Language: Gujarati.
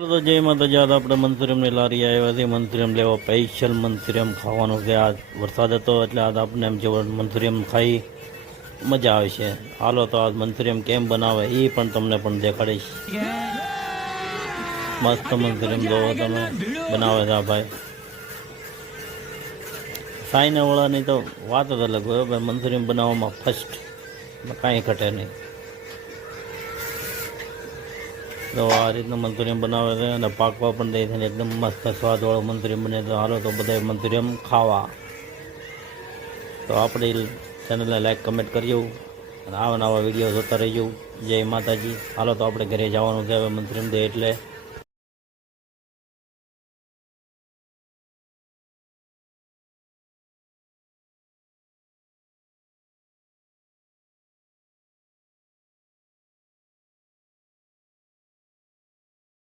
તો જય માતાજી. આજ આપણે મંચુરિયમની લારી આવ્યા હતી. મંચુરિયમ લેવા સ્પેશિયલ મંચુરિયમ ખાવાનું છે. આજ વરસાદ હતો એટલે આજ આપણે એમ જેવો મંચુરિયમ ખાઈ મજા આવે છે. હાલો તો આજ મંચુરિયમ કેમ બનાવે એ પણ તમને પણ દેખાડીશ. મસ્ત મંચુરિયમ જોવો તમે બનાવે છે આ ભાઈ. સાઈના વાળાની તો વાત જ અલગ હોય ભાઈ. મંચુરિયમ બનાવવામાં ફર્સ્ટ કાંઈ ઘટે નહીં. તો આ રીતનું મંચુરિયમ બનાવે છે અને પાકવા પણ દે છે ને એકદમ મસ્ત સ્વાદવાળું મંચુરિયમ બને. તો હાલો તો બધા મંચુરિયમ ખાવા. તો આપણી ચેનલને લાઈક કમેન્ટ કરજો અને આવા નવા વિડીયો જોતા રહીજો. જય માતાજી. હાલો તો આપણે ઘરે જવાનું છે હવે મંચુરિયમ દે એટલે.